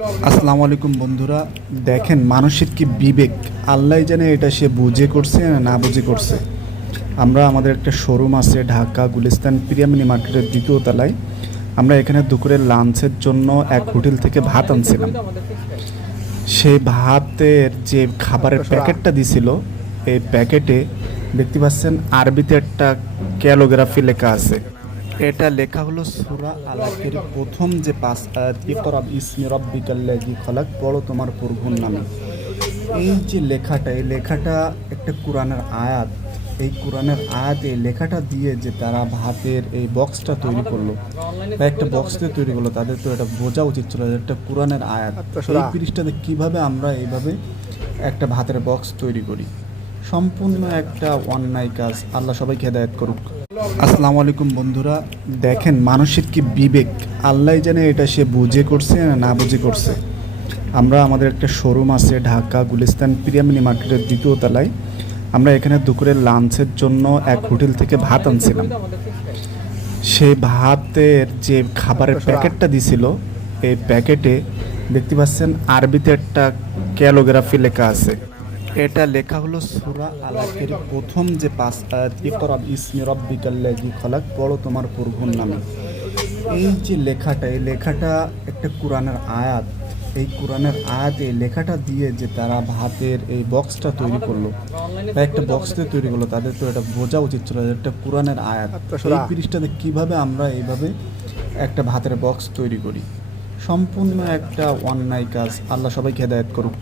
আসসালামু আলাইকুম বন্ধুরা, দেখেন মানুষের কি বিবেক, আল্লাহ জানে এটা সে বুঝে করছে না না বুঝে করছে। আমরা আমাদের একটা শোরুম আছে ঢাকা গুলিস্তান প্রিয়ামিনি মার্কেটের দ্বিতীয় তলায়। আমরা এখানে দুপুরের লাঞ্চের জন্য এক হোটেল থেকে ভাত আনছিলাম। সেই ভাতের যে খাবারের প্যাকেটটা দিছিল, এই প্যাকেটে দেখতে পাচ্ছেন আরবিতে একটা ক্যালোগ্রাফি লেখা আছে। এটা লেখা হলো সূরা আলাকের প্রথম যে ৫ আয়াত, ইকরা বিসমি রাব্বিকাল্লাযী খলাক, পড়ো তোমার প্রভুর নামে। এই যে লেখাটা, এই লেখাটা একটা কোরআনের আয়াত। এই কোরআনের আয়াত, এই লেখাটা দিয়ে যে তারা ভাতের এই বক্সটা তৈরি করলো বা একটা বক্স দিয়ে তৈরি করলো, তাদের তো এটা বোঝা উচিত ছিল যে একটা কোরআনের আয়াত। এই পৃষ্ঠাতে কিভাবে আমরা এইভাবে একটা ভাতের বক্স তৈরি করি, সম্পূর্ণ একটা অন্যায় কাজ। আল্লাহ সবাইকে হেদায়েত করুক। আসসালামু আলাইকুম বন্ধুরা, দেখেন মানুষের কি বিবেক, আল্লাহ জানে এটা সে বুঝে করছে না না বুঝে করছে। আমরা আমাদের একটা শোরুম আছে ঢাকা গুলিস্তান প্রিয়ামিনি মার্কেটের দ্বিতীয় তলায়। আমরা এখানে দুপুরের লাঞ্চের জন্য এক হোটেল থেকে ভাত আনছিলাম। সেই ভাতের যে খাবারের প্যাকেটটা দিছিল, এই প্যাকেটে দেখতে পাচ্ছেন আরবিতে একটা ক্যালোগ্রাফি লেখা আছে। এটা লেখা হলো সূরা আলাকের প্রথম যে ৫ আয়াত, ইকরা বিসমি রাব্বিকাল্লাযী খলাক, পড়ো তোমার প্রভুর নামে। এই যে লেখাটা, এই লেখাটা একটা কোরআনের আয়াত। এই কোরআনের আয়াত, এই লেখাটা দিয়ে যে তারা ভাতের এই বক্সটা তৈরি করলো বা একটা বক্স দিয়ে তৈরি করলো, তাদের তো এটা বোঝা উচিত ছিল যে একটা কোরআনের আয়াত। এই পৃষ্ঠাতে কিভাবে আমরা এইভাবে একটা ভাতের বক্স তৈরি করি, সম্পূর্ণ একটা অন্যায় কাজ। আল্লাহ সবাইকে হেদায়েত করুক।